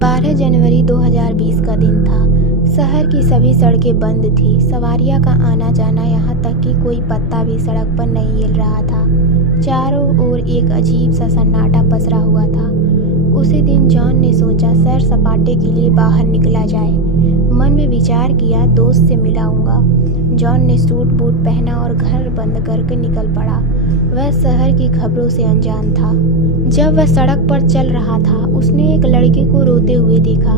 12 जनवरी 2020 का दिन था। शहर की सभी सड़कें बंद थी। सवारियां का आना जाना, यहाँ तक कि कोई पत्ता भी सड़क पर नहीं हिल रहा था। चारों ओर एक अजीब सा सन्नाटा पसरा हुआ था। उसी दिन जॉन ने सोचा सैर सपाटे के लिए बाहर निकला जाए। मन में विचार किया दोस्त से मिलाऊंगा। जॉन ने सूट बूट पहना और घर बंद करके निकल पड़ा। वह शहर की खबरों से अनजान था। जब वह सड़क पर चल रहा था, उसने एक लड़की को रोते हुए देखा।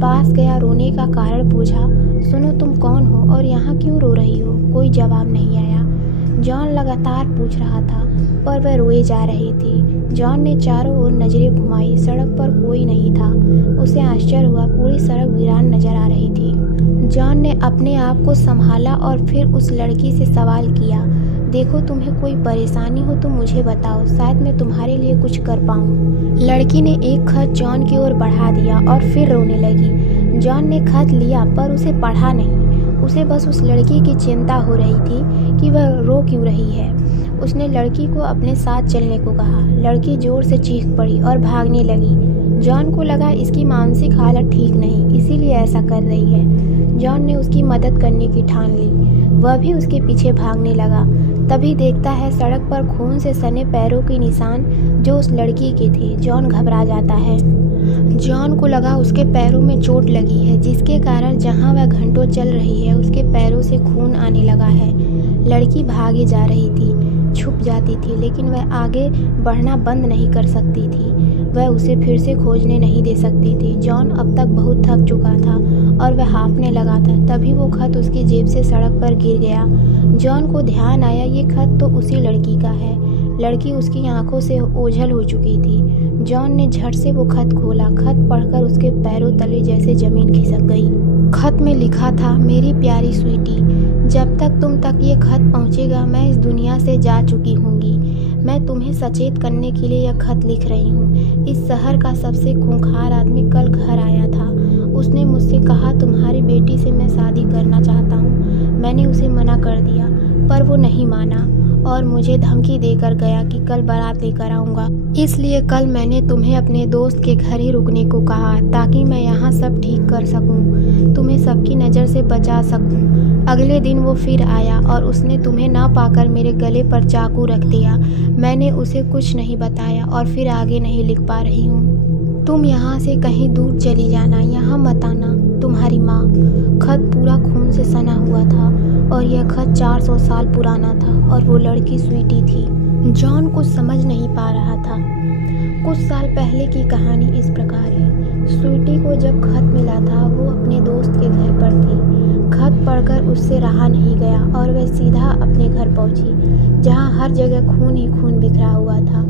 पास गया, रोने का कारण पूछा। सुनो, तुम कौन हो और यहाँ क्यों रो रही हो? कोई जवाब नहीं आया। जॉन लगातार पूछ रहा था, पर वह रोए जा रही थी। जॉन ने चारों ओर नजरें घुमाई। सड़क पर कोई नहीं था। उसे आश्चर्य हुआ, पूरी सड़क वीरान नजर आ रही थी। जॉन ने अपने आप को संभाला और फिर उस लड़की से सवाल किया, देखो, तुम्हें कोई परेशानी हो तो मुझे बताओ, शायद मैं तुम्हारे लिए कुछ कर पाऊँ। लड़की ने एक खत जॉन की ओर बढ़ा दिया और फिर रोने लगी। जॉन ने खत लिया पर उसे पढ़ा नहीं। उसे बस उस लड़की की चिंता हो रही थी कि वह रो क्यों रही है। उसने लड़की को अपने साथ चलने को कहा। लड़की जोर से चीख पड़ी और भागने लगी। जॉन को लगा इसकी मानसिक हालत ठीक नहीं, इसीलिए ऐसा कर रही है। जॉन ने उसकी मदद करने की ठान ली। वह भी उसके पीछे भागने लगा। तभी देखता है सड़क पर खून से सने पैरों के निशान जो उस लड़की के थे। जॉन घबरा जाता है। जॉन को लगा उसके पैरों में चोट लगी है, जिसके कारण जहां वह घंटों चल रही है उसके पैरों से खून आने लगा है। लड़की भागे जा रही थी, छुप जाती थी, लेकिन वह आगे बढ़ना बंद नहीं कर सकती थी। वह उसे फिर से खोजने नहीं दे सकती थी। जॉन अब तक बहुत थक चुका था और वह हाँफने लगा था। तभी वो खत उसकी जेब से सड़क पर गिर गया। जॉन को ध्यान आया, ये खत तो उसी लड़की का है। लड़की उसकी आंखों से ओझल हो चुकी थी। जॉन ने झट से वो खत खोला। खत पढ़कर उसके पैरों तले जैसे जमीन खिसक गई। खत में लिखा था, मेरी प्यारी स्वीटी, जब तक तुम तक ये खत पहुंचेगा मैं इस दुनिया से जा चुकी होंगी। मैं तुम्हें सचेत करने के लिए यह खत लिख रही हूँ। इस शहर का सबसे खूंखार आदमी कल घर आया था। उसने मुझसे कहा तुम्हारी बेटी से मैं शादी करना चाहता हूँ। मैंने उसे मना कर दिया, पर वो नहीं माना और मुझे धमकी देकर गया कि कल बारात लेकर आऊँगा। इसलिए कल मैंने तुम्हें अपने दोस्त के घर ही रुकने को कहा, ताकि मैं यहाँ सब ठीक कर सकूँ, तुम्हें सबकी नज़र से बचा सकूँ। अगले दिन वो फिर आया और उसने तुम्हें ना पाकर मेरे गले पर चाकू रख दिया। मैंने उसे कुछ नहीं बताया और फिर आगे नहीं लिख पा रही हूँ। तुम यहाँ से कहीं दूर चली जाना, यहाँ मत आना। तुम्हारी माँ। खत पूरा खून से सना हुआ था और यह खत 400 साल पुराना था और वो लड़की स्वीटी थी। जॉन कुछ समझ नहीं पा रहा था। कुछ साल पहले की कहानी इस प्रकार है। स्वीटी को जब खत मिला था वो अपने दोस्त के घर पर थी। खत पढ़कर उससे रहा नहीं गया और वह सीधा अपने घर पहुंची, जहां हर जगह खून ही खून बिखरा हुआ था।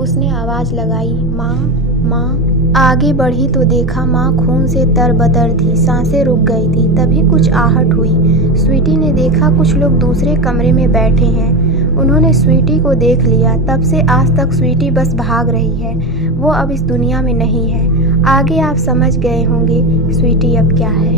उसने आवाज़ लगाई, माँ, माँ। आगे बढ़ी तो देखा माँ खून से तरबतर थी, सांसें रुक गई थी। तभी कुछ आहट हुई। स्वीटी ने देखा कुछ लोग दूसरे कमरे में बैठे हैं। उन्होंने स्वीटी को देख लिया। तब से आज तक स्वीटी बस भाग रही है। वो अब इस दुनिया में नहीं है। आगे आप समझ गए होंगे स्वीटी अब क्या है।